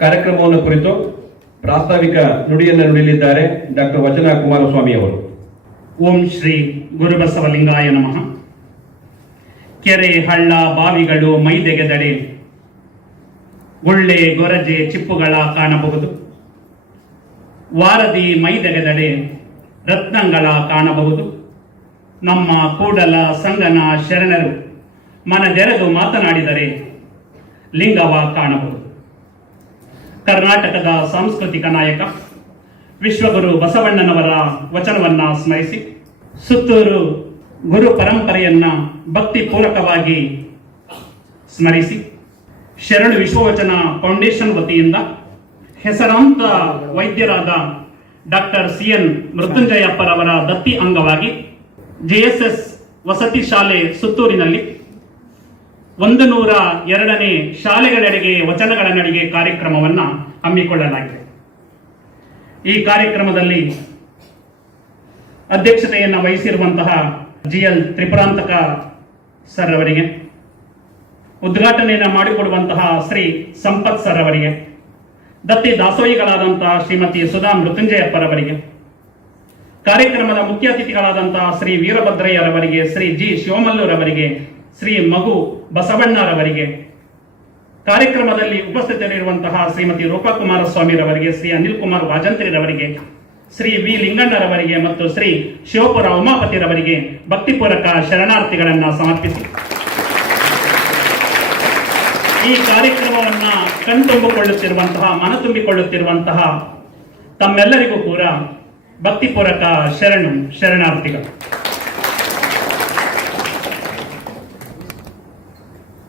ಕಾರ್ಯಕ್ರಮವನ್ನು ಕುರಿತು ಪ್ರಾಸ್ತಾವಿಕ ನುಡಿಯನ್ನು ನುಡಿಯಲಿದ್ದಾರೆ ಡಾಕ್ಟರ್ ವಚನ ಕುಮಾರಸ್ವಾಮಿ ಅವರು. ಓಂ ಶ್ರೀ ಗುರುಬಸವಲಿಂಗಾಯ ನಮಃ. ಕೆರೆ, ಹಳ್ಳ, ಬಾವಿಗಳು ಮೈದೆಗೆದಡೆ. ಗುಳ್ಳೆ ಗೊರಜೆ ಚಿಪ್ಪುಗಳ ಕಾಣಬಹುದು. ವಾರದಿ ಮೈದೆಗೆದಡೆ ರತ್ನಗಳ ಕಾಣಬಹುದು. ನಮ್ಮ ಕೂಡಲ ಸಂಗನ ಶರಣರು ಮನದೆರೆದು ಮಾತನಾಡಿದರೆ ಲಿಂಗವ ಕಾಣಬಹುದು. ಕರ್ನಾಟಕದ ಸಾಂಸ್ಕೃತಿಕ ನಾಯಕ, ವಿಶ್ವಗುರು ಬಸವಣ್ಣನವರ ವಚನವನ್ನ ಸ್ಮರಿಸಿ, ಸುತ್ತೂರು ಗುರು ಪರಂಪರೆಯನ್ನ ಭಕ್ತಿಪೂರ್ವಕವಾಗಿ ಸ್ಮರಿಸಿ, ಶರಣು ವಿಶ್ವವಚನ ಫೌಂಡೇಶನ್ ವತಿಯಿಂದ ಹೆಸರಾಂತ ವೈದ್ಯರಾದ ಡಾಕ್ಟರ್ ಸಿ ಎನ್ ಮೃತ್ಯುಂಜಯಪ್ಪರವರ ದತ್ತಿ ಅಂಗವಾಗಿ ಜೆಎಸ್ಎಸ್ ವಸತಿ ಶಾಲೆ ಸುತ್ತೂರಿನಲ್ಲಿ ಒಂದು ನೂರ ಎರಡನೇ ಶಾಲೆಗಳೆಡೆಗೆ ವಚನಗಳ ನಡಿಗೆ ಕಾರ್ಯಕ್ರಮವನ್ನ ಹಮ್ಮಿಕೊಳ್ಳಲಾಗಿದೆ. ಈ ಕಾರ್ಯಕ್ರಮದಲ್ಲಿ ಅಧ್ಯಕ್ಷತೆಯನ್ನು ವಹಿಸಿರುವಂತಹ ಜಿ ಎಲ್ ತ್ರಿಪುರಾಂತಕ ಸರ್ ಅವರಿಗೆ, ಉದ್ಘಾಟನೆಯನ್ನು ಮಾಡಿಕೊಡುವಂತಹ ಶ್ರೀ ಸಂಪತ್ ಸರ್ ಅವರಿಗೆ, ದತ್ತಿ ದಾಸೋಹಿಗಳಾದಂತಹ ಶ್ರೀಮತಿ ಸುಧಾ ಮೃತ್ಯುಂಜಯಪ್ಪರವರಿಗೆ, ಕಾರ್ಯಕ್ರಮದ ಮುಖ್ಯ ಅತಿಥಿಗಳಾದಂತಹ ಶ್ರೀ ವೀರಭದ್ರಯ್ಯರವರಿಗೆ, ಶ್ರೀ ಜಿ ಶಿವಮಲ್ಲೂರವರಿಗೆ ಶ್ರೀ ಮಗು ಬಸವಣ್ಣರವರಿಗೆ. ಕಾರ್ಯಕ್ರಮದಲ್ಲಿ ಉಪಸ್ಥಿತರಿರುವಂತಹ ಶ್ರೀಮತಿ ರೂಪಾ ಕುಮಾರಸ್ವಾಮಿರವರಿಗೆ, ಶ್ರೀ ಅನಿಲ್ ಕುಮಾರ್ ವಾಜಂತ್ರಿರವರಿಗೆ, ಶ್ರೀ ವಿ ಲಿಂಗಣ್ಣರವರಿಗೆ ಮತ್ತು ಶ್ರೀ ಶಿವಪುರ ಉಮಾಪತಿರವರಿಗೆ ಭಕ್ತಿಪೂರಕ ಶರಣಾರ್ಥಿಗಳನ್ನ ಸಮರ್ಪಿಸಿ. ಈ ಕಾರ್ಯಕ್ರಮವನ್ನ ಕಣ್ತುಂಬಿಕೊಳ್ಳುತ್ತಿರುವಂತಹ ಮನ ತುಂಬಿಕೊಳ್ಳುತ್ತಿರುವಂತಹ ತಮ್ಮೆಲ್ಲರಿಗೂ ಕೂಡ ಭಕ್ತಿಪೂರಕ ಶರಣು, ಶರಣಾರ್ಥಿಗಳು.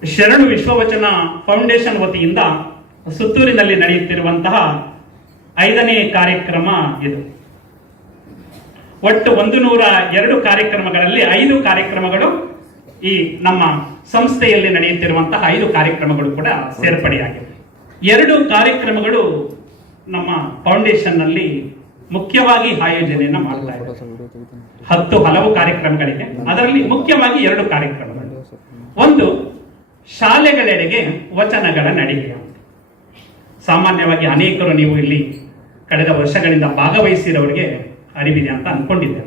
ಶರಣು ವಿಶ್ವವಚನ ಫೌಂಡೇಶನ್ ವತಿಯಿಂದ ಸುತ್ತೂರಿನಲ್ಲಿ ನಡೆಯುತ್ತಿರುವಂತಹ ಐದನೇ ಕಾರ್ಯಕ್ರಮ ಇದು. ಒಟ್ಟು ಒಂದು ನೂರ ಎರಡು ಕಾರ್ಯಕ್ರಮಗಳಲ್ಲಿ ಐದು ಕಾರ್ಯಕ್ರಮಗಳು ಈ ನಮ್ಮ ಸಂಸ್ಥೆಯಲ್ಲಿ ನಡೆಯುತ್ತಿರುವಂತಹ ಐದು ಕಾರ್ಯಕ್ರಮಗಳು ಕೂಡ ಸೇರ್ಪಡೆಯಾಗಿವೆ. ಎರಡು ಕಾರ್ಯಕ್ರಮಗಳು ನಮ್ಮ ಫೌಂಡೇಶನ್ನಲ್ಲಿ ಮುಖ್ಯವಾಗಿ ಆಯೋಜನೆಯನ್ನ ಮಾಡ್ತಾ ಇದೆ. ಹತ್ತು ಹಲವು ಕಾರ್ಯಕ್ರಮಗಳಿವೆ. ಅದರಲ್ಲಿ ಮುಖ್ಯವಾಗಿ ಎರಡು ಕಾರ್ಯಕ್ರಮಗಳು. ಒಂದು ಶಾಲೆಗಳೆಡೆಗೆ ವಚನಗಳ ನಡಿಗೆ. ಸಾಮಾನ್ಯವಾಗಿ ಅನೇಕರು ನೀವು ಇಲ್ಲಿ ಕಳೆದ ವರ್ಷಗಳಿಂದ ಭಾಗವಹಿಸಿರೋರಿಗೆ ಅರಿವಿದೆ ಅಂತ ಅಂದ್ಕೊಂಡಿದ್ದೆ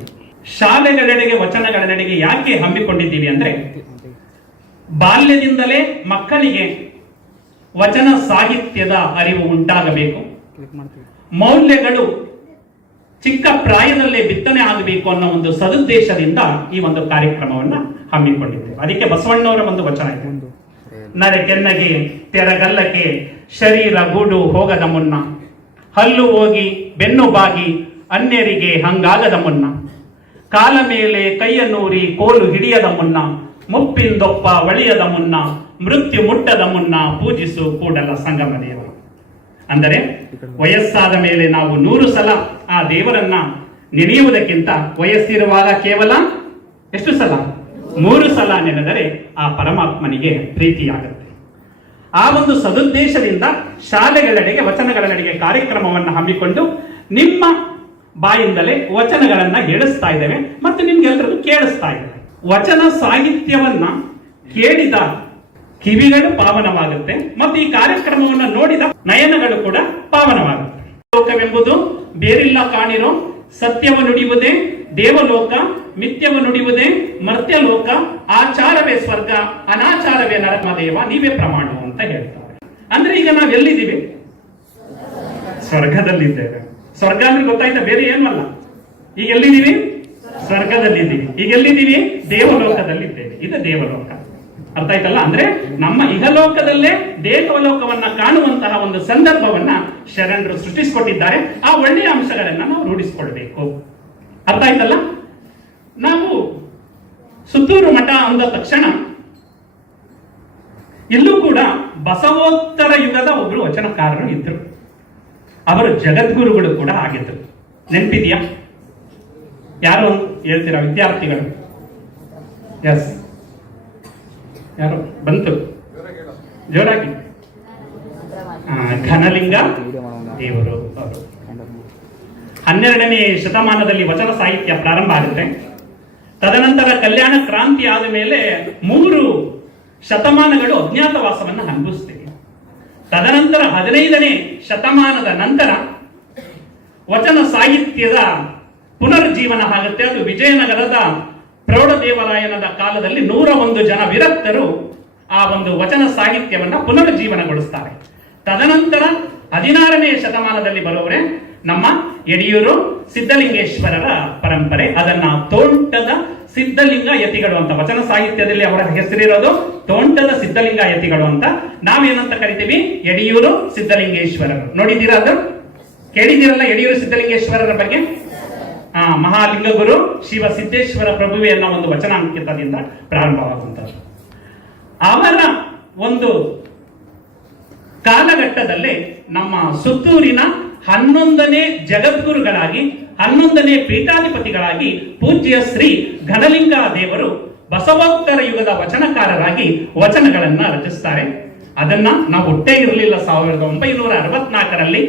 ಶಾಲೆಗಳೆಡೆಗೆ ವಚನಗಳ ನಡೆಗೆ ಯಾಕೆ ಹಮ್ಮಿಕೊಂಡಿದ್ದೀವಿ ಅಂದ್ರೆ ಬಾಲ್ಯದಿಂದಲೇ ಮಕ್ಕಳಿಗೆ ವಚನ ಸಾಹಿತ್ಯದ ಅರಿವು ಉಂಟಾಗಬೇಕು. ಮೌಲ್ಯಗಳು ಚಿಕ್ಕ ಪ್ರಾಯದಲ್ಲೇ ಬಿತ್ತನೆ ಆಗಬೇಕು ಅನ್ನೋ ಒಂದು ಸದುದ್ದೇಶದಿಂದ ಈ ಒಂದು ಕಾರ್ಯಕ್ರಮವನ್ನ ಹಮ್ಮಿಕೊಂಡಿದ್ದೇವೆ. ಅದಕ್ಕೆ ಬಸವಣ್ಣವರ ಒಂದು ವಚನ ಇದೆ. ನರೆ ಕೆನ್ನಗೆ, ತೆರಗಲ್ಲಕ್ಕೆ, ಶರೀರ ಗೂಡು ಹೋಗದ ಮುನ್ನ. ಹಲ್ಲು ಹೋಗಿ ಬೆನ್ನು ಬಾಗಿ, ಅನ್ಯರಿಗೆ ಹಂಗಾಗದ ಮುನ್ನ. ಕಾಲ ಮೇಲೆ ಕೈಯನ್ನೂರಿ ಕೋಲು ಹಿಡಿಯದ ಮುನ್ನ, ಮುಪ್ಪಿಂದೊಪ್ಪ ಒಳಿಯದ ಮುನ್ನ, ಮೃತ್ಯು ಮುಟ್ಟದ ಮುನ್ನ ಪೂಜಿಸು ಕೂಡಲ ಸಂಗಮ ದೇವ ಅಂದರೆ, ವಯಸ್ಸಾದ ಮೇಲೆ ನಾವು ನೂರು ಸಲ ಆ ದೇವರನ್ನ ನೆನೆಯುವುದಕ್ಕಿಂತ ವಯಸ್ಸಿರುವಾಗ ಕೇವಲ ಎಷ್ಟು ಸಲ? ಮೂರು ಸಲ ನೆನೆದರೆ ಆ ಪರಮಾತ್ಮನಿಗೆ ಪ್ರೀತಿಯಾಗುತ್ತೆ. ಆ ಒಂದು ಸದುದ್ದೇಶದಿಂದ ಶಾಲೆಗಳೆಡೆಗೆ, ವಚನಗಳೆಡೆಗೆ ಕಾರ್ಯಕ್ರಮವನ್ನು ಹಮ್ಮಿಕೊಂಡು ನಿಮ್ಮ ಬಾಯಿಂದಲೇ ವಚನಗಳನ್ನ ಹೇಳಿಸ್ತಾ ಇದ್ದೇವೆ ಮತ್ತು ನಿಮ್ಗೆಲ್ಲರಿಗೂ ಕೇಳಿಸ್ತಾ ಇದ್ದೇವೆ. ವಚನ ಸಾಹಿತ್ಯವನ್ನ ಕೇಳಿದ ಕಿವಿಗಳು ಪಾವನವಾಗುತ್ತೆ ಮತ್ತು ಈ ಕಾರ್ಯಕ್ರಮವನ್ನು ನೋಡಿದ ನಯನಗಳು ಕೂಡ ಪಾವನವಾಗುತ್ತೆ. ಲೋಕವೆಂಬುದು ಬೇರಿಲ್ಲ ಕಾಣಿರೋ ಸತ್ಯವ ನುಡಿಯುವುದೇ ದೇವಲೋಕ ಮಿಥ್ಯವ ನುಡಿಯುವುದೇ ಮರ್ತ್ಯಲೋಕ ಆಚಾರವೇ ಸ್ವರ್ಗ, ಅನಾಚಾರವೇ ನರಮದೇವ ನೀವೇ ಪ್ರಮಾಣ ಅಂತ ಹೇಳ್ತಾರೆ. ಅಂದ್ರೆ ಈಗ ನಾವ್ ಎಲ್ಲಿದ್ದೀವಿ? ಸ್ವರ್ಗದಲ್ಲಿದ್ದೇವೆ. ಸ್ವರ್ಗ ಅಂದ್ರೆ ಗೊತ್ತಾಯ್ತಾ? ಬೇರೆ ಏನು ಅಲ್ಲ ಈಗ ಎಲ್ಲಿದ್ದೀವಿ? ಸ್ವರ್ಗದಲ್ಲಿದ್ದೀವಿ. ಈಗ ಎಲ್ಲಿದ್ದೀವಿ? ದೇವಲೋಕದಲ್ಲಿದ್ದೇವೆ. ಇದು ದೇವಲೋಕ. ಅರ್ಥ ಆಯ್ತಲ್ಲ? ಅಂದ್ರೆ ನಮ್ಮ ಇಹಲೋಕದಲ್ಲೇ ದೇವಲೋಕವನ್ನ ಕಾಣುವಂತಹ ಒಂದು ಸಂದರ್ಭವನ್ನ ಶರಣರು ಸೃಷ್ಟಿಸಿಕೊಟ್ಟಿದ್ದಾರೆ. ಆ ಒಳ್ಳೆಯ ಅಂಶಗಳನ್ನ ನಾವು ರೂಢಿಸಿಕೊಳ್ಬೇಕು. ಅರ್ಥ ಆಯ್ತಲ್ಲ? ನಾವು ಸುತ್ತೂರು ಮಠ ಅಂದ ತಕ್ಷಣ ಇಲ್ಲೂ ಕೂಡ ಬಸವೋತ್ತರ ಯುಗದ ಒಬ್ರು ವಚನಕಾರರು ಇದ್ರು. ಅವರು ಜಗದ್ಗುರುಗಳು ಕೂಡ ಆಗಿದ್ರು. ನೆನಪಿದೆಯಾ? ಯಾರು ಹೇಳ್ತೀರಾ ವಿದ್ಯಾರ್ಥಿಗಳು? ಎಸ್ ಯಾರು? ಬಂತು. ಜೋರಾಗಿ. ಘನಲಿಂಗ ದೇವರು ಅವರು. ಹನ್ನೆರಡನೇ ಶತಮಾನದಲ್ಲಿ ವಚನ ಸಾಹಿತ್ಯ ಪ್ರಾರಂಭ ಆಗುತ್ತೆ. ತದನಂತರ ಕಲ್ಯಾಣ ಕ್ರಾಂತಿ ಆದ ಮೇಲೆ ಮೂರು ಶತಮಾನಗಳು ಅಜ್ಞಾತವಾಸವನ್ನು ಅನುಭವಿಸ್ತೀವಿ. ತದನಂತರ ಹದಿನೈದನೇ ಶತಮಾನದ ನಂತರ ವಚನ ಸಾಹಿತ್ಯದ ಪುನರ್ಜೀವನ ಆಗುತ್ತೆ. ಅದು ವಿಜಯನಗರದ ಪ್ರೌಢದೇವರಾಯನದ ಕಾಲದಲ್ಲಿ ನೂರ ಒಂದು ಜನ ವಿರಕ್ತರು ಆ ಒಂದು ವಚನ ಸಾಹಿತ್ಯವನ್ನ ಪುನರ್ಜೀವನಗೊಳಿಸ್ತಾರೆ. ತದನಂತರ ಹದಿನಾರನೇ ಶತಮಾನದಲ್ಲಿ ಬರುವವರೇ ನಮ್ಮ ಯಡಿಯೂರು ಸಿದ್ಧಲಿಂಗೇಶ್ವರರ ಪರಂಪರೆ. ಅದನ್ನ ತೋಂಟದ ಸಿದ್ಧಲಿಂಗ ಯತಿಗಳು ಅಂತ ವಚನ ಸಾಹಿತ್ಯದಲ್ಲಿ ಅವರ ಹೆಸರಿರೋದು ತೋಂಟದ ಸಿದ್ಧಲಿಂಗ ಯತಿಗಳು ಅಂತ. ನಾವೇನಂತ ಕರಿತೀವಿ? ಯಡಿಯೂರು ಸಿದ್ಧಲಿಂಗೇಶ್ವರರು. ನೋಡಿದ್ದೀರಾ ಅದು? ಕೇಳಿದ್ದೀರಲ್ಲ ಯಡಿಯೂರು ಸಿದ್ಧಲಿಂಗೇಶ್ವರರ ಬಗ್ಗೆ? ಆ ಮಹಾಲಿಂಗ ಗುರು ಶಿವ ಸಿದ್ದೇಶ್ವರ ಪ್ರಭುವೆ ಅನ್ನೋ ಒಂದು ವಚನಾಂಕಿತದಿಂದ ಪ್ರಾರಂಭವಾಗುವಂಥದ್ದು. ಅವರ ಒಂದು ಕಾಲಘಟ್ಟದಲ್ಲಿ ನಮ್ಮ ಸುತ್ತೂರಿನ ಹನ್ನೊಂದನೇ ಜಗದ್ಗುರುಗಳಾಗಿ, ಹನ್ನೊಂದನೇ ಪೀಠಾಧಿಪತಿಗಳಾಗಿ ಪೂಜ್ಯ ಶ್ರೀ ಘನಲಿಂಗ ದೇವರು ಬಸವೋತ್ತರ ಯುಗದ ವಚನಕಾರರಾಗಿ ವಚನಗಳನ್ನ ರಚಿಸ್ತಾರೆ. ಅದನ್ನ ನಾವು ಹುಟ್ಟೇ ಇರಲಿಲ್ಲ ಸಾವಿರದ ಒಂಬೈನೂರ ಅರವತ್ನಾಲ್ಕರಲ್ಲಿ.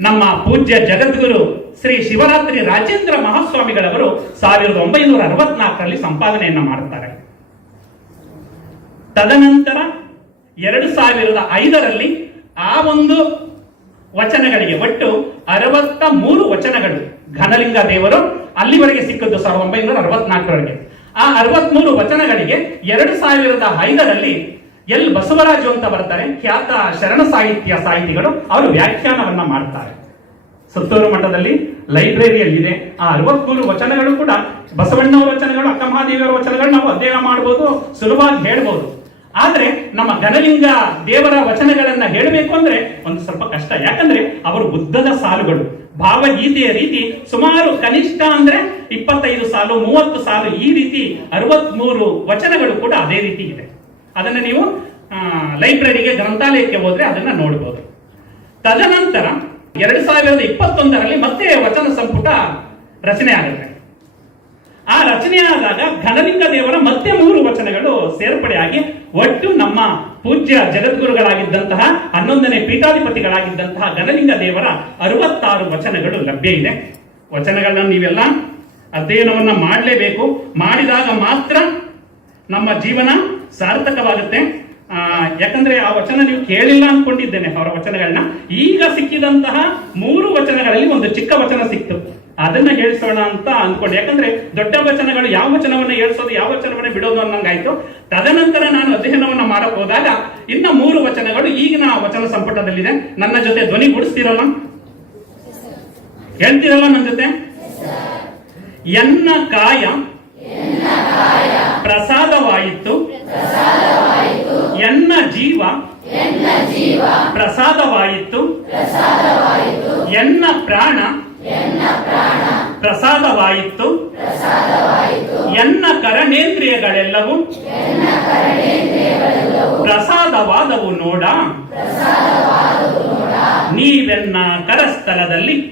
ನಮ್ಮ ಪೂಜ್ಯ ಜಗದ್ಗುರು ಶ್ರೀ ಶಿವರಾತ್ರಿ ರಾಜೇಂದ್ರ ಮಹಾಸ್ವಾಮಿಗಳವರು ಸಾವಿರದ ಒಂಬೈನೂರ ಅರವತ್ನಾಲ್ಕರಲ್ಲಿ ಸಂಪಾದನೆಯನ್ನ ಮಾಡುತ್ತಾರೆ. ತದನಂತರ ಎರಡು ಸಾವಿರದ ಐದರಲ್ಲಿ ಆ ಒಂದು ವಚನಗಳಿಗೆ ಒಟ್ಟು ಅರವತ್ತ ಮೂರು ವಚನಗಳು. ಘನಲಿಂಗ ದೇವರು ಅಲ್ಲಿವರೆಗೆ ಸಿಕ್ಕದ್ದು ಸಾವಿರದ ಒಂಬೈನೂರ ಅರವತ್ನಾಲ್ಕರವರೆಗೆ. ಆ ಅರವತ್ಮೂರು ವಚನಗಳಿಗೆ ಎರಡು ಸಾವಿರದ ಐದರಲ್ಲಿ ಎಲ್ ಬಸವರಾಜು ಅಂತ ಬರ್ತಾರೆ. ಖ್ಯಾತ ಶರಣ ಸಾಹಿತ್ಯ ಸಾಹಿತಿಗಳು ಅವರು ವ್ಯಾಖ್ಯಾನವನ್ನ ಮಾಡ್ತಾರೆ. ಸುತ್ತೂರು ಮಠದಲ್ಲಿ ಲೈಬ್ರರಿಯಲ್ಲಿದೆ. ಆ ಅರವತ್ಮೂರು ವಚನಗಳು ಕೂಡ ಬಸವಣ್ಣವರ ವಚನಗಳು, ಅಕ್ಕಮಹಾದೇವಿಯವರ ವಚನಗಳು ನಾವು ಅಧ್ಯಯನ ಮಾಡಬಹುದು ಸುಲಭವಾಗಿ ಹೇಳ್ಬೋದು. ಆದ್ರೆ ನಮ್ಮ ಘನಲಿಂಗ ದೇವರ ವಚನಗಳನ್ನ ಹೇಳಬೇಕು ಅಂದ್ರೆ ಒಂದು ಸ್ವಲ್ಪ ಕಷ್ಟ. ಯಾಕಂದ್ರೆ ಅವರು ಬುದ್ಧದ ಸಾಲುಗಳು. ಭಾವಗೀತೆಯ ರೀತಿ ಸುಮಾರು ಕನಿಷ್ಠ ಅಂದ್ರೆ ಇಪ್ಪತ್ತೈದು ಸಾಲು, ಮೂವತ್ತು ಸಾಲು ಈ ರೀತಿ ಅರವತ್ಮೂರು ವಚನಗಳು ಕೂಡ ಅದೇ ರೀತಿ ಇದೆ. ಅದನ್ನ ನೀವು ಲೈಬ್ರರಿಗೆ, ಗ್ರಂಥಾಲಯಕ್ಕೆ ಹೋದ್ರೆ ಅದನ್ನ ನೋಡಬಹುದು ತದನಂತರ ಎರಡು ಸಾವಿರದ ಇಪ್ಪತ್ತೊಂದರಲ್ಲಿ ಮತ್ತೆ ವಚನ ಸಂಪುಟ ರಚನೆ ಆಗುತ್ತೆ. ಆ ರಚನೆಯಾದಾಗ ಘನಲಿಂಗ ದೇವರ ಮತ್ತೆ ಮೂರು ವಚನಗಳು ಸೇರ್ಪಡೆಯಾಗಿ ಒಟ್ಟು ನಮ್ಮ ಪೂಜ್ಯ ಜಗದ್ಗುರುಗಳಾಗಿದ್ದಂತಹ ಹನ್ನೊಂದನೇ ಪೀಠಾಧಿಪತಿಗಳಾಗಿದ್ದಂತಹ ಗಣಲಿಂಗ ದೇವರ ಅರವತ್ತಾರು ವಚನಗಳು ಲಭ್ಯ ಇದೆ. ವಚನಗಳನ್ನ ನೀವೆಲ್ಲ ಅಧ್ಯಯನವನ್ನ ಮಾಡಲೇಬೇಕು. ಮಾಡಿದಾಗ ಮಾತ್ರ ನಮ್ಮ ಜೀವನ ಸಾರ್ಥಕವಾಗುತ್ತೆ. ಆ, ಯಾಕಂದ್ರೆ ಆ ವಚನ ನೀವು ಕೇಳಿಲ್ಲ ಅನ್ಕೊಂಡಿದ್ದೇನೆ ಅವರ ವಚನಗಳನ್ನ ಈಗ ಸಿಕ್ಕಿದಂತಹ ಮೂರು ವಚನಗಳಲ್ಲಿ ಒಂದು ಚಿಕ್ಕ ವಚನ ಸಿಕ್ತು. ಅದನ್ನ ಹೇಳಿಸೋಣ ಅಂತ ಅಂದ್ಕೊಂಡೆ ಯಾಕಂದ್ರೆ ದೊಡ್ಡ ವಚನಗಳು ಯಾವ ವಚನವನ್ನ ಹೇಳ್ಸೋದು, ಯಾವ ವಚನವನ್ನ ಬಿಡೋದು ಅನ್ನಂಗಾಯ್ತು. ತದನಂತರ ನಾನು ಅಧ್ಯಯನವನ್ನ ಮಾಡಕ್ ಹೋದಾಗ ಇನ್ನ ಮೂರು ವಚನಗಳು ಈಗಿನ ವಚನ ಸಂಪುಟದಲ್ಲಿದೆ. ನನ್ನ ಜೊತೆ ಧ್ವನಿ ಗುಡಿಸ್ತಿರಲ್ಲ? ಹೇಳ್ತಿರಲ್ಲ ನನ್ನ ಜೊತೆ? ಎನ್ನ ಕಾಯ ಪ್ರಸಾದವಾಯಿತು. ಎನ್ನ ಜೀವ ಪ್ರಸಾದವಾಯಿತು. ಎನ್ನ ಪ್ರಾಣ ಪ್ರಸಾದವಾಯಿತು. ಎನ್ನ ಕರಣೇಂದ್ರಿಯಗಳೆಲ್ಲವೂ. ಪ್ರಸಾದವಾದವು ನೋಡ. ನೀವೆನ್ನ ಕರಸ್ಥಲದಲ್ಲಿ.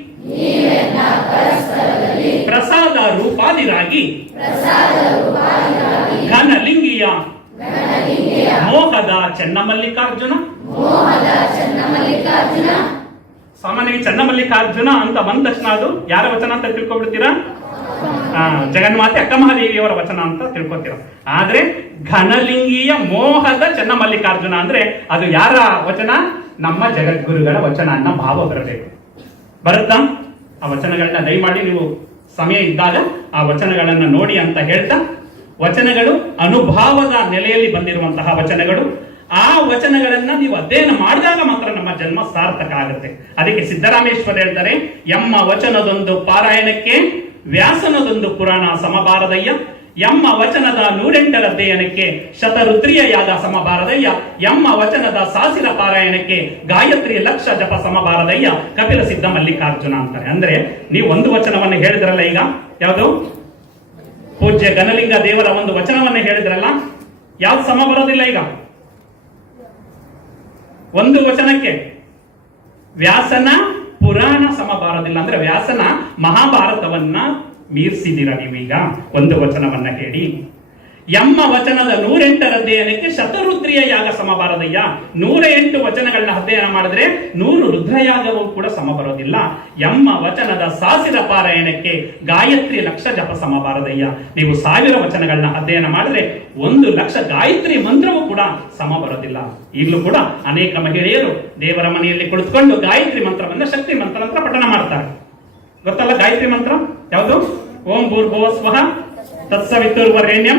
ಪ್ರಸಾದ ರೂಪಾದಿರಾಗಿ. ಘನಲಿಂಗಿಯ. ಮೋಹದ ಚೆನ್ನಮಲ್ಲಿಕಾರ್ಜುನ. ಸಾಮಾನ್ಯವಾಗಿ ಚನ್ನಮಲ್ಲಿಕಾರ್ಜುನ ಅಂತ ಬಂದ ತಕ್ಷಣ ಅದು ಯಾರ ವಚನ ಅಂತ ತಿಳ್ಕೊಬಿಡ್ತೀರಾ? ಜಗನ್ಮಾತೆ ಅಕ್ಕಮಹಾದೇವಿಯವರ ವಚನ ಅಂತ ತಿಳ್ಕೊತೀರ. ಆದ್ರೆ ಘನಲಿಂಗೀಯ ಮೋಹದ ಚನ್ನಮಲ್ಲಿಕಾರ್ಜುನ ಅಂದ್ರೆ ಅದು ಯಾರ ವಚನ? ನಮ್ಮ ಜಗದ್ಗುರುಗಳ ವಚನ ಅನ್ನ ಭಾವ ಬರಬೇಕು. ಬರುತ್ತಾ? ಆ ವಚನಗಳನ್ನ ದಯಮಾಡಿ ನೀವು ಸಮಯ ಇದ್ದಾಗ ಆ ವಚನಗಳನ್ನ ನೋಡಿ ಅಂತ ಹೇಳ್ತಾ, ವಚನಗಳು ಅನುಭಾವದ ನೆಲೆಯಲ್ಲಿ ಬಂದಿರುವಂತಹ ವಚನಗಳು ಆ ವಚನಗಳನ್ನ ನೀವು ಅಧ್ಯಯನ ಮಾಡಿದಾಗ ಮಾತ್ರ ನಮ್ಮ ಜನ್ಮ ಸಾರ್ಥಕ ಆಗುತ್ತೆ. ಅದಕ್ಕೆ ಸಿದ್ದರಾಮೇಶ್ವರ ಹೇಳ್ತಾರೆ ಎಮ್ಮ ವಚನದೊಂದು ಪಾರಾಯಣಕ್ಕೆ, ವ್ಯಾಸನದೊಂದು ಪುರಾಣ ಸಮಬಾರದಯ್ಯ. ಎಮ್ಮ ವಚನದ ನೂರೆಂಟರ ಅಧ್ಯಯನಕ್ಕೆ ಶತರುದ್ರಿಯ ಯಾಗ ಸಮಬಾರದಯ್ಯ. ಎಮ್ಮ ವಚನದ ಸಾಸಿರ ಪಾರಾಯಣಕ್ಕೆ, ಗಾಯತ್ರಿ ಲಕ್ಷ ಜಪ ಸಮಬಾರದಯ್ಯ. ಕಪಿಲ ಸಿದ್ಧ ಮಲ್ಲಿಕಾರ್ಜುನ ಅಂತಾರೆ. ಅಂದ್ರೆ ನೀವು ಒಂದು ವಚನವನ್ನು ಹೇಳಿದ್ರಲ್ಲ ಈಗ, ಯಾವುದು? ಪೂಜ್ಯ ಗಣಲಿಂಗ ದೇವರ ಒಂದು ವಚನವನ್ನು ಹೇಳಿದ್ರಲ್ಲ, ಯಾವ್ದು ಸಮ ಬರೋದಿಲ್ಲ ಈಗ? ಒಂದು ವಚನಕ್ಕೆ ವ್ಯಾಸನ ಪುರಾಣ ಸಮ ಬಾರದಿಲ್ಲ ಅಂದ್ರೆ ವ್ಯಾಸನ ಮಹಾಭಾರತವನ್ನ ಮೀರ್ಸಿದಿರ ನೀವೀಗ? ಒಂದು ವಚನವನ್ನ ಹೇಳಿ. ಎಮ್ಮ ವಚನದ ನೂರೆಂಟರ ಅಧ್ಯಯನಕ್ಕೆ ಶತರುದ್ರಿಯ ಯಾಗ ಸಮ ಬಾರದಯ್ಯ ನೂರ ಎಂಟು ವಚನಗಳನ್ನ ಅಧ್ಯಯನ ಮಾಡಿದ್ರೆ ನೂರು ರುದ್ರಯಾಗವೂ ಕೂಡ ಸಮ ಬರೋದಿಲ್ಲ ಎಮ್ಮ ವಚನದ ಸಾಸಿರ ಪಾರಾಯಣಕ್ಕೆ ಗಾಯತ್ರಿ ಲಕ್ಷ ಜಪ ಸಮ ಬಾರದಯ್ಯ ನೀವು ಸಾವಿರ ವಚನಗಳನ್ನ ಅಧ್ಯಯನ ಮಾಡಿದ್ರೆ ಒಂದು ಲಕ್ಷ ಗಾಯತ್ರಿ ಮಂತ್ರವೂ ಕೂಡ ಸಮ ಬರೋದಿಲ್ಲ ಈಗಲೂ ಕೂಡ ಅನೇಕ ಮಹಿಳೆಯರು ದೇವರ ಮನೆಯಲ್ಲಿ ಕುಳಿತುಕೊಂಡು ಗಾಯತ್ರಿ ಮಂತ್ರವನ್ನ ಶಕ್ತಿ ಮಂತ್ರ ಅಂತ ಪಠಣ ಮಾಡ್ತಾರೆ. ಗೊತ್ತಲ್ಲ ಗಾಯತ್ರಿ ಮಂತ್ರ? ಯಾವುದು? ಓಂ ಭೂರ್ಭುವ ಸ್ವಹ ತತ್ಸವಿತುರ್ವರೇಣ್ಯಂ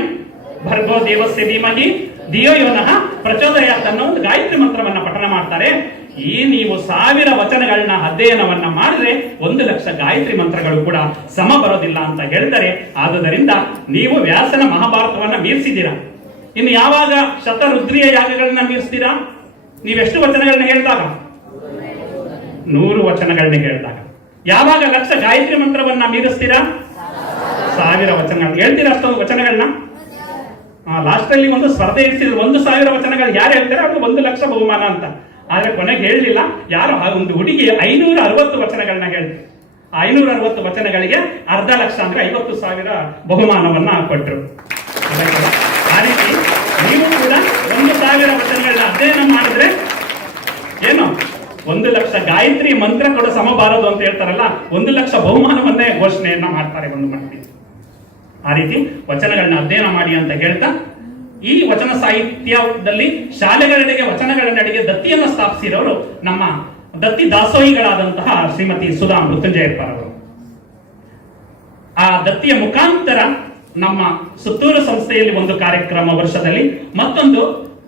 ಭರ್ಗೋ ದೇವಸ್ಯ ಧೀಮಹಿ ದಿಯೋಯೋನಃ ಯೋನಃ ಪ್ರಚೋದಯಾತ್ ಅನ್ನೋ ಒಂದು ಗಾಯತ್ರಿ ಮಂತ್ರವನ್ನ ಪಠಣ ಮಾಡ್ತಾರೆ. ಈ ನೀವು ಸಾವಿರ ವಚನಗಳನ್ನ ಅಧ್ಯಯನವನ್ನ ಮಾಡಿದ್ರೆ ಒಂದು ಲಕ್ಷ ಗಾಯತ್ರಿ ಮಂತ್ರಗಳು ಕೂಡ ಸಮ ಬರೋದಿಲ್ಲ ಅಂತ ಹೇಳ್ತಾರೆ. ಆದುದರಿಂದ ನೀವು ವ್ಯಾಸನ ಮಹಾಭಾರತವನ್ನ ಮೀರಿಸಿದ್ದೀರಾ? ಇನ್ನು ಯಾವಾಗ ಶತರುದ್ರಿಯ ಯಾಗಗಳನ್ನ ಮೀರಿಸ್ತೀರಾ? ನೀವೆಷ್ಟು ವಚನಗಳನ್ನ ಹೇಳ್ದಾಗ? ನೂರು ವಚನಗಳನ್ನ ಹೇಳ್ದಾಗ. ಯಾವಾಗ ಲಕ್ಷ ಗಾಯತ್ರಿ ಮಂತ್ರವನ್ನ ಮೀರಿಸ್ತೀರಾ? ಸಾವಿರ ವಚನಗಳನ್ನ ಹೇಳ್ತೀರಾ ಅಷ್ಟೊಂದು ವಚನಗಳನ್ನ ಲಾಸ್ಟ್ ಅಲ್ಲಿ ಒಂದು ಸ್ಪರ್ಧೆ ಇರಿಸಿದ್ರು ಒಂದು ಸಾವಿರ ವಚನಗಳು ಯಾರು ಹೇಳ್ತಾರೆ? ಅವ್ರಿಗೆ ಒಂದು ಲಕ್ಷ ಬಹುಮಾನ ಅಂತ. ಆದ್ರೆ ಕೊನೆಗೆ ಹೇಳಲಿಲ್ಲ. ಯಾರು ಆ ಒಂದು ಹುಡುಗಿ ಐನೂರ ಅರವತ್ತು ವಚನಗಳನ್ನ ಆ ಐನೂರ ಅರವತ್ತು ವಚನಗಳಿಗೆ ಅರ್ಧ ಲಕ್ಷ ಅಂದ್ರೆ ಐವತ್ತು ಸಾವಿರ ಬಹುಮಾನವನ್ನ ಕೊಟ್ಟರು ಆ ರೀತಿ ನೀವು ಕೂಡ ಒಂದು ಸಾವಿರ ವಚನಗಳನ್ನ ಅಧ್ಯಯನ ಮಾಡಿದ್ರೆ ಏನು? ಒಂದು ಲಕ್ಷ ಗಾಯತ್ರಿ ಮಂತ್ರ ಕೂಡ ಸಮಬಾರದು ಅಂತ ಹೇಳ್ತಾರಲ್ಲ, ಒಂದು ಲಕ್ಷ ಬಹುಮಾನವನ್ನೇ ಘೋಷಣೆಯನ್ನ ಮಾಡ್ತಾರೆ ಒಂದು ಮಟ್ಟಿಗೆ ಆ ರೀತಿ ವಚನಗಳನ್ನ ಅಧ್ಯಯನ ಮಾಡಿ ಅಂತ ಹೇಳ್ತಾ, ಈ ವಚನ ಸಾಹಿತ್ಯದಲ್ಲಿ ಶಾಲೆಗಳೆಡೆಗೆ ವಚನಗಳ ನಡೆಗೆ ದತ್ತಿಯನ್ನು ಸ್ಥಾಪಿಸಿರೋರು ನಮ್ಮ ದತ್ತಿ ದಾಸೋಹಿಗಳಾದಂತಹ ಶ್ರೀಮತಿ ಸುಧಾ ಮೃತ್ಯುಂಜಯಪ್ಪರವರು. ಆ ದತ್ತಿಯ ಮುಖಾಂತರ ನಮ್ಮ ಸುತ್ತೂರು ಸಂಸ್ಥೆಯಲ್ಲಿ ಒಂದು ಕಾರ್ಯಕ್ರಮ ವರ್ಷದಲ್ಲಿ ಮತ್ತೊಂದು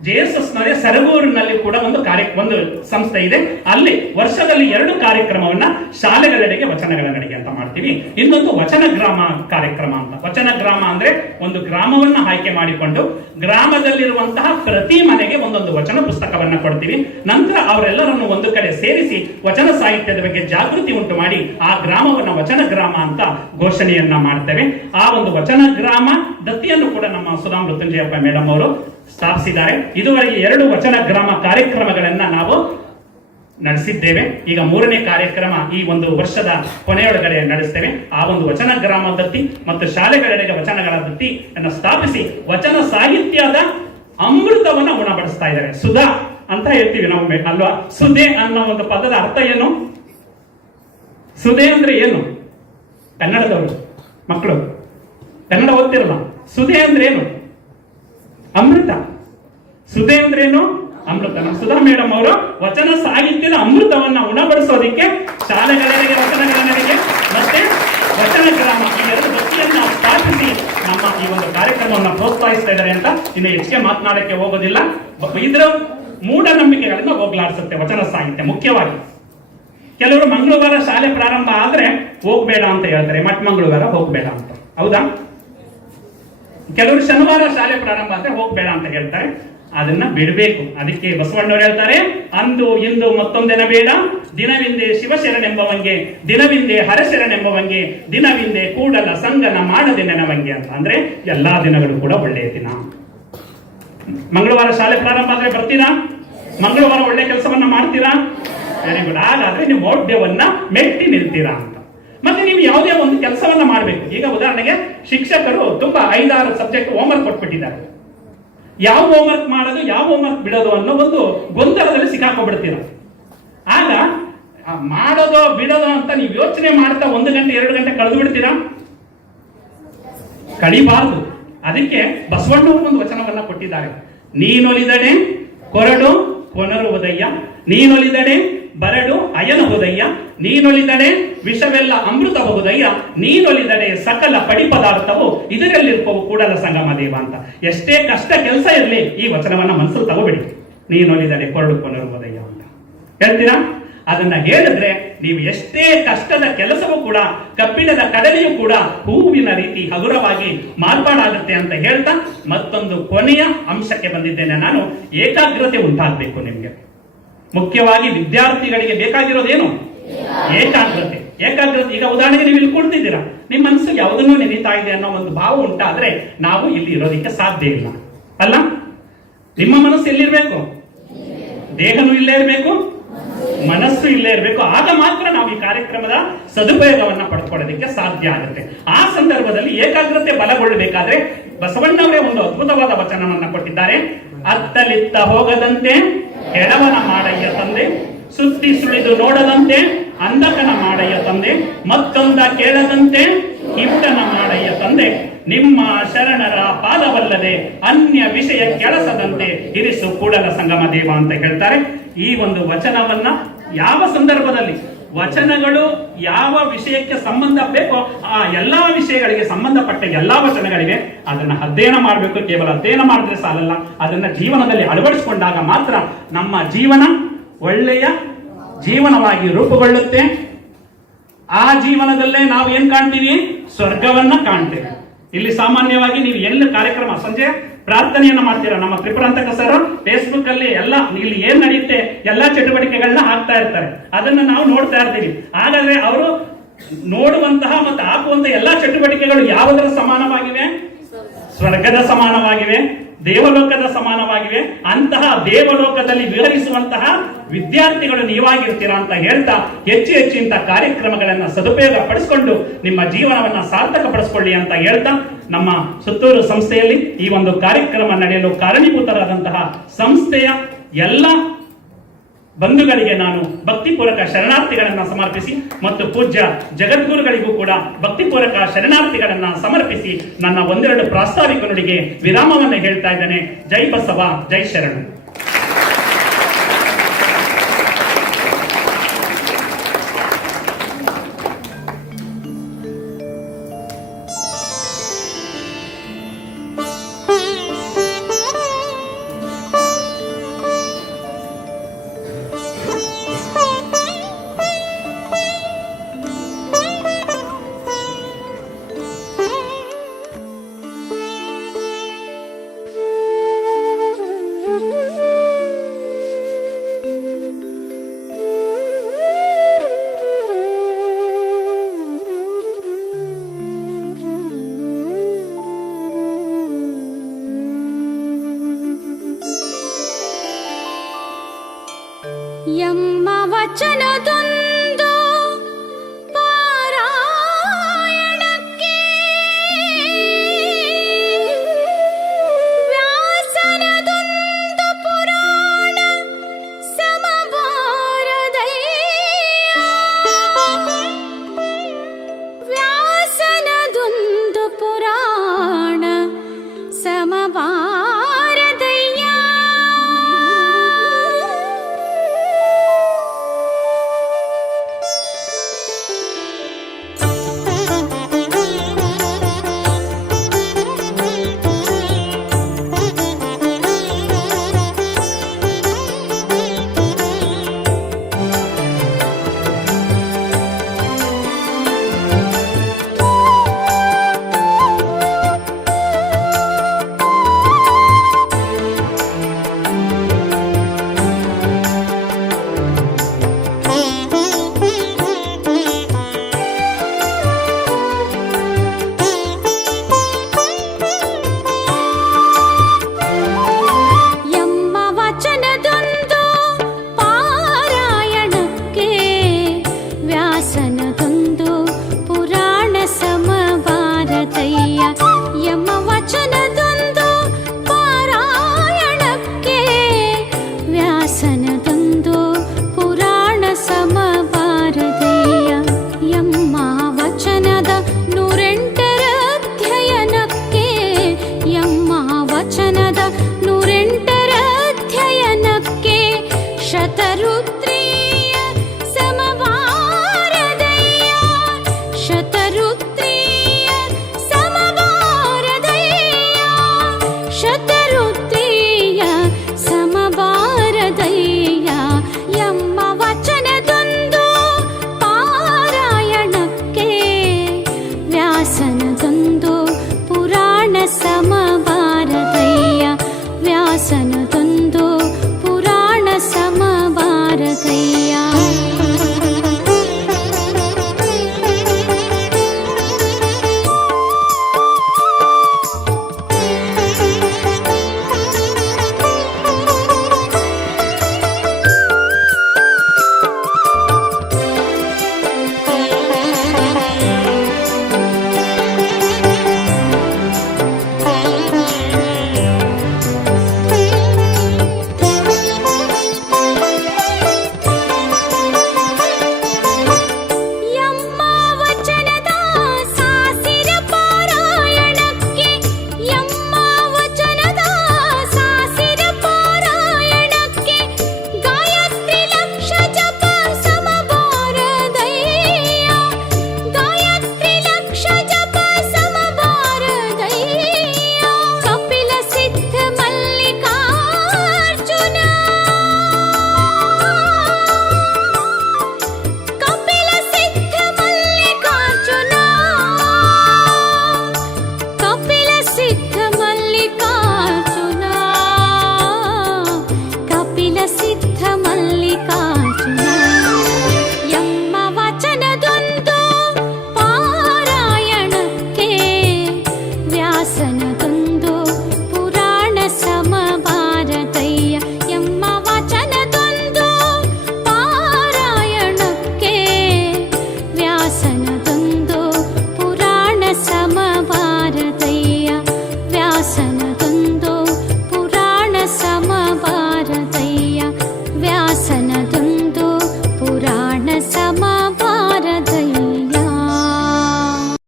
ಜೆ ಎಸ್ ಎಸ್ನಲ್ಲಿ ಸರಗೂರಿನಲ್ಲಿ ಕೂಡ ಒಂದು ಕಾರ್ಯ, ಒಂದು ಸಂಸ್ಥೆ ಇದೆ. ಅಲ್ಲಿ ವರ್ಷದಲ್ಲಿ ಎರಡು ಕಾರ್ಯಕ್ರಮವನ್ನ ಶಾಲೆಗಳೆಡೆಗೆ ವಚನಗಳ ನಡಿಗೆ ಅಂತ ಮಾಡ್ತೀವಿ. ಇನ್ನೊಂದು ವಚನ ಗ್ರಾಮ ಕಾರ್ಯಕ್ರಮ ಅಂತ. ವಚನ ಗ್ರಾಮ ಅಂದ್ರೆ ಒಂದು ಗ್ರಾಮವನ್ನ ಆಯ್ಕೆ ಮಾಡಿಕೊಂಡು ಗ್ರಾಮದಲ್ಲಿರುವಂತಹ ಪ್ರತಿ ಮನೆಗೆ ಒಂದೊಂದು ವಚನ ಪುಸ್ತಕವನ್ನ ಕೊಡ್ತೀವಿ. ನಂತರ ಅವರೆಲ್ಲರನ್ನು ಒಂದು ಕಡೆ ಸೇರಿಸಿ ವಚನ ಸಾಹಿತ್ಯದ ಬಗ್ಗೆ ಜಾಗೃತಿ ಉಂಟು ಮಾಡಿ ಆ ಗ್ರಾಮವನ್ನ ವಚನ ಗ್ರಾಮ ಅಂತ ಘೋಷಣೆಯನ್ನ ಮಾಡ್ತೇವೆ. ಆ ಒಂದು ವಚನ ಗ್ರಾಮ ದತ್ತಿಯನ್ನು ಕೂಡ ನಮ್ಮ ಸುಧಾ ಮೃತ್ಯುಂಜಯಪ್ಪ ಮೇಡಮ್ ಅವರು ಸ್ಥಾಪಿಸಿದ್ದಾರೆ. ಇದುವರೆಗೆ ಎರಡು ವಚನ ಗ್ರಾಮ ಕಾರ್ಯಕ್ರಮಗಳನ್ನ ನಾವು ನಡೆಸಿದ್ದೇವೆ. ಈಗ ಮೂರನೇ ಕಾರ್ಯಕ್ರಮ ಈ ಒಂದು ವರ್ಷದ ಕೊನೆಯೊಳಗಡೆ ನಡೆಸ್ತೇವೆ. ಆ ಒಂದು ವಚನ ಗ್ರಾಮ ದತ್ತಿ ಮತ್ತು ಶಾಲೆಗಳೆಡೆಗೆ ವಚನಗಳ ದತ್ತಿ ಅನ್ನು ಸ್ಥಾಪಿಸಿ ವಚನ ಸಾಹಿತ್ಯದ ಅಮೃತವನ್ನ ಉಣಬಡಿಸ್ತಾ ಇದ್ದಾರೆ. ಸುಧಾ ಅಂತ ಹೇಳ್ತೀವಿ ನಾವು ಅಲ್ವಾ? ಸುಧೆ ಅನ್ನೋ ಒಂದು ಪದದ ಅರ್ಥ ಏನು? ಸುಧೆ ಅಂದ್ರೆ ಏನು? ಕನ್ನಡದವರು ಮಕ್ಕಳು ಕನ್ನಡ ಓದ್ತಿರಲ್ಲ. ಸುಧೆ ಅಂದ್ರೆ ಏನು? ಅಮೃತ. ಸುಧೇಂದ್ರೇನು ಅಮೃತ. ಸುಧಾ ಮೇಡಮ್ ಅವರು ವಚನ ಸಾಹಿತ್ಯದ ಅಮೃತವನ್ನ ಉಣಬಡಿಸೋದಿಕ್ಕೆ ಶಾಲೆಗಳಿಗೆ ವಚನಗಳಿಗೆ ಮತ್ತೆ ವಚನ ಗ್ರಾಮ ವೃತ್ತಿಯನ್ನ ಸ್ಥಾಪಿಸಿ ನಮ್ಮ ಈ ಒಂದು ಕಾರ್ಯಕ್ರಮವನ್ನು ಪ್ರೋತ್ಸಾಹಿಸ್ತಾ ಇದ್ದಾರೆ ಅಂತ ಇನ್ನು ಹೆಚ್ಚಿಗೆ ಮಾತನಾಡಕ್ಕೆ ಹೋಗೋದಿಲ್ಲ. ಇದರ ಮೂಢನಂಬಿಕೆಗಳನ್ನ ಹೋಗ್ಲಾಡಿಸುತ್ತೆ ವಚನ ಸಾಹಿತ್ಯ, ಮುಖ್ಯವಾಗಿ. ಕೆಲವರು ಮಂಗಳವಾರ ಶಾಲೆ ಪ್ರಾರಂಭ ಆದ್ರೆ ಹೋಗ್ಬೇಡ ಅಂತ ಹೇಳ್ತಾರೆ. ಮಠ ಮಂಗಳವಾರ ಹೋಗ್ಬೇಡ ಅಂತ. ಹೌದಾ? ಕೆಲವರು ಶನಿವಾರ ಶಾಲೆ ಪ್ರಾರಂಭ ಆದ್ರೆ ಹೋಗ್ಬೇಡ ಅಂತ ಹೇಳ್ತಾರೆ. ಅದನ್ನ ಬಿಡಬೇಕು. ಅದಕ್ಕೆ ಬಸವಣ್ಣವ್ರು ಹೇಳ್ತಾರೆ, ಅಂದು, ಇಂದು ಮತ್ತೊಂದಿನ ಬೇಡ. ದಿನವಿಂದೆ ಶಿವಶರಣೆಂಬವಂಗೆ, ದಿನವಿಂದೆ ಹರಶರಣೆಂಬವಂಗೆ, ದಿನವಿಂದೆ ಕೂಡಲ ಸಂಗನ ಮಾಡದೆ ನೆನವಂಗೆ ಅಂತ. ಅಂದ್ರೆ ಎಲ್ಲಾ ದಿನಗಳು ಕೂಡ ಒಳ್ಳೆಯ ದಿನ. ಮಂಗಳವಾರ ಶಾಲೆ ಪ್ರಾರಂಭ ಆದ್ರೆ ಬರ್ತೀರಾ? ಮಂಗಳವಾರ ಒಳ್ಳೆ ಕೆಲಸವನ್ನ ಮಾಡ್ತೀರಾ? ವೆರಿ ಗುಡ್ ಹಾಗಾದ್ರೆ ನೀವು ಮೌಢ್ಯವನ್ನ ಮೆಟ್ಟಿ ನಿಲ್ತೀರಾ ಅಂತ. ನೀವು ಯಾವುದೇ ಒಂದು ಕೆಲಸವನ್ನ ಮಾಡಬೇಕು. ಈಗ ಉದಾಹರಣೆಗೆ ಶಿಕ್ಷಕರು ತುಂಬಾ ಐದಾರು ಸಬ್ಜೆಕ್ಟ್ ಹೋಮ್ವರ್ಕ್ ಕೊಟ್ಬಿಟ್ಟಿದ್ದಾರೆ. ಯಾವ ಹೋಮ್ವರ್ಕ್ ಮಾಡೋದು, ಯಾವ ಹೋಮ್ವರ್ಕ್ ಬಿಡೋದು ಅನ್ನೋ ಒಂದು ಗೊಂದಲದಲ್ಲಿ ಸಿಕ್ಕಾಕೊಂಡ್ಬಿಡ್ತೀರ. ಆಗ ಮಾಡೋದೋ ಬಿಡೋದೋ ಅಂತ ನೀವು ಯೋಚನೆ ಮಾಡ್ತಾ ಒಂದು ಗಂಟೆ, ಎರಡು ಗಂಟೆ ಕಳೆದು ಬಿಡ್ತೀರಾ? ಕಳಿಬಾರದು. ಅದಕ್ಕೆ ಬಸವಣ್ಣವರು ಒಂದು ವಚನವನ್ನ ಕೊಟ್ಟಿದ್ದಾರೆ. ನೀನೊಲಿದಡೆ ಕೊರಡು ಕೊನರುವುದಯ್ಯ ನೀನೊಲಿದಡೆ ಬರಡು ಅಯನಹುದಯ್ಯ ನೀನೊಳಿದಡೆ ವಿಷವೆಲ್ಲ ಅಮೃತ ಹೋದಯ್ಯ ನೀನೊಳಿದಡೆ ಸಕಲ ಪಡಿ ಪದಾರ್ಥವು ಇದರಲ್ಲಿರುವವು ಕೂಡಲ ಸಂಗಮ ದೇವ ಅಂತ. ಎಷ್ಟೇ ಕಷ್ಟ ಕೆಲಸ ಇರಲಿ, ಈ ವಚನವನ್ನ ಮನಸ್ಸಲ್ಲಿ ತಗೋಬೇಡಿ. ನೀನೊಳಿದಡೆ ಕೊರಡು ಕೊನರುವುದಯ್ಯ ಅಂತ. ಹೇಳ್ತೀರಾ? ಅದನ್ನ ಹೇಳಿದ್ರೆ ನೀವು ಎಷ್ಟೇ ಕಷ್ಟದ ಕೆಲಸವೂ ಕೂಡ, ಕಬ್ಬಿಣದ ಕಡಲೆಯೂ ಕೂಡ ಹೂವಿನ ರೀತಿ ಹಗುರವಾಗಿ ಮಾರ್ಪಾಡಾಗುತ್ತೆ ಅಂತ ಹೇಳ್ತಾ ಮತ್ತೊಂದು ಕೊನೆಯ ಅಂಶಕ್ಕೆ ಬಂದಿದ್ದೇನೆ ನಾನು. ಏಕಾಗ್ರತೆ ಉಂಟಾಗಬೇಕು ನಿಮ್ಗೆ. ಮುಖ್ಯವಾಗಿ ವಿದ್ಯಾರ್ಥಿಗಳಿಗೆ ಬೇಕಾಗಿರೋದೇನು? ಏಕಾಗ್ರತೆ. ಏಕಾಗ್ರತೆ. ಈಗ ಉದಾಹರಣೆಗೆ ನೀವು ಇಲ್ಲಿ ನಿಮ್ಮ ಮನಸ್ಸು ಯಾವುದನ್ನೂ ನೆನೀತಾ ಇದೆ ಅನ್ನೋ ಒಂದು ಭಾವ ಉಂಟಾದ್ರೆ ನಾವು ಇಲ್ಲಿ ಇರೋದಕ್ಕೆ ಸಾಧ್ಯ ಇಲ್ಲ. ಅಲ್ಲ? ನಿಮ್ಮ ಮನಸ್ಸು ಎಲ್ಲಿರ್ಬೇಕು? ದೇಹನೂ ಇಲ್ಲೇ ಇರಬೇಕು. ಮನಸ್ಸು ಇಲ್ಲೇ ಇರಬೇಕು. ಆಗ ಮಾತ್ರ ನಾವು ಈ ಕಾರ್ಯಕ್ರಮದ ಸದುಪಯೋಗವನ್ನ ಪಡ್ಕೊಳ್ಳೋದಕ್ಕೆ ಸಾಧ್ಯ ಆಗುತ್ತೆ. ಆ ಸಂದರ್ಭದಲ್ಲಿ ಏಕಾಗ್ರತೆ ಬಲಗೊಳ್ಳಬೇಕಾದ್ರೆ ಬಸವಣ್ಣವರೇ ಒಂದು ಅದ್ಭುತವಾದ ವಚನವನ್ನ ಕೊಟ್ಟಿದ್ದಾರೆ. ಅತ್ತಲಿತ್ತ ಹೋಗದಂತೆ ಕೆಡವನ ಮಾಡಯ್ಯ ತಂದೆ, ಸುತ್ತಿ ಸುಳಿದು ನೋಡದಂತೆ ಅಂಧಕನ ಮಾಡಯ್ಯ ತಂದೆ, ಮತ್ತೊಂದ ಕೇಳದಂತೆ ಕಿಟ್ಟನ ಮಾಡಯ್ಯ ತಂದೆ. ನಿಮ್ಮ ಶರಣರ ಪಾದವಲ್ಲದೆ ಅನ್ಯ ವಿಷಯ ಕೆಲಸದಂತೆ ಇರಿಸು ಕೂಡಲ ಸಂಗಮ ದೇವ ಅಂತ ಹೇಳ್ತಾರೆ. ಈ ಒಂದು ವಚನವನ್ನ ಯಾವ ಸಂದರ್ಭದಲ್ಲಿ ವಚನಗಳು ಯಾವ ವಿಷಯಕ್ಕೆ ಸಂಬಂಧ ಬೇಕೋ ಆ ಎಲ್ಲಾ ವಿಷಯಗಳಿಗೆ ಸಂಬಂಧಪಟ್ಟ ಎಲ್ಲಾ ವಚನಗಳಿವೆ. ಅದನ್ನ ಅಧ್ಯಯನ ಮಾಡಬೇಕು. ಕೇವಲ ಅಧ್ಯಯನ ಮಾಡಿದ್ರೆ ಸಾಲಲ್ಲ. ಅದನ್ನ ಜೀವನದಲ್ಲಿ ಅಳವಡಿಸಿಕೊಂಡಾಗ ಮಾತ್ರ ನಮ್ಮ ಜೀವನ ಒಳ್ಳೆಯ ಜೀವನವಾಗಿ ರೂಪುಗೊಳ್ಳುತ್ತೆ. ಆ ಜೀವನದಲ್ಲೇ ನಾವು ಏನ್ ಕಾಣ್ತೀವಿ? ಸ್ವರ್ಗವನ್ನ ಕಾಣ್ತೇವೆ. ಇಲ್ಲಿ ಸಾಮಾನ್ಯವಾಗಿ ನೀವು ಎಲ್ಲ ಕಾರ್ಯಕ್ರಮ ಸಂಜೆ ಪ್ರಾರ್ಥನೆಯನ್ನ ಮಾಡ್ತೀರಾ? ನಮ್ಮ ತ್ರಿಪುರಾಂತಕ ಸರ್ ಫೇಸ್ಬುಕ್ ಅಲ್ಲಿ ಎಲ್ಲ ಇಲ್ಲಿ ಏನ್ ನಡೆಯುತ್ತೆ ಎಲ್ಲಾ ಚಟುವಟಿಕೆಗಳನ್ನ ಹಾಕ್ತಾ ಇರ್ತಾರೆ. ಅದನ್ನ ನಾವು ನೋಡ್ತಾ ಇರ್ತೀವಿ. ಹಾಗಾದ್ರೆ ಅವರು ನೋಡುವಂತಹ ಮತ್ತು ಹಾಕುವಂತಹ ಎಲ್ಲಾ ಚಟುವಟಿಕೆಗಳು ಯಾವುದರ ಸಮಾನವಾಗಿವೆ? ಸ್ವರ್ಗದ ಸಮಾನವಾಗಿವೆ, ದೇವಲೋಕದ ಸಮಾನವಾಗಿವೆ, ಅಂತಹ ದೇವಲೋಕದಲ್ಲಿ ವಿವರಿಸುವಂತಹ ವಿದ್ಯಾರ್ಥಿಗಳು ನೀವಾಗಿರ್ತೀರಾ ಅಂತ ಹೇಳ್ತಾ ಹೆಚ್ಚು ಹೆಚ್ಚು ಇಂಥ ಕಾರ್ಯಕ್ರಮಗಳನ್ನ ಸದುಪಯೋಗ ಪಡಿಸಿಕೊಂಡು ನಿಮ್ಮ ಜೀವನವನ್ನ ಸಾರ್ಥಕ ಪಡಿಸ್ಕೊಳ್ಳಿ ಅಂತ ಹೇಳ್ತಾ ನಮ್ಮ ಸುತ್ತೂರು ಸಂಸ್ಥೆಯಲ್ಲಿ ಈ ಒಂದು ಕಾರ್ಯಕ್ರಮ ನಡೆಯಲು ಕಾರಣೀಭೂತರಾದಂತಹ ಸಂಸ್ಥೆಯ ಎಲ್ಲ ಬಂಧುಗಳಿಗೆ ನಾನು ಭಕ್ತಿಪೂರ್ವಕ ಶರಣಾರ್ಥಿಗಳನ್ನ ಸಮರ್ಪಿಸಿ ಮತ್ತು ಪೂಜ್ಯ ಜಗದ್ಗುರುಗಳಿಗೂ ಕೂಡ ಭಕ್ತಿಪೂರ್ವಕ ಶರಣಾರ್ಥಿಗಳನ್ನ ಸಮರ್ಪಿಸಿ ನನ್ನ ಒಂದೆರಡು ಪ್ರಾಸ್ತಾವಿಕ ನುಡಿಗೆ ವಿರಾಮವನ್ನು ಹೇಳ್ತಾ ಇದ್ದೇನೆ. ಜೈ ಬಸವ, ಜೈ ಶರಣು.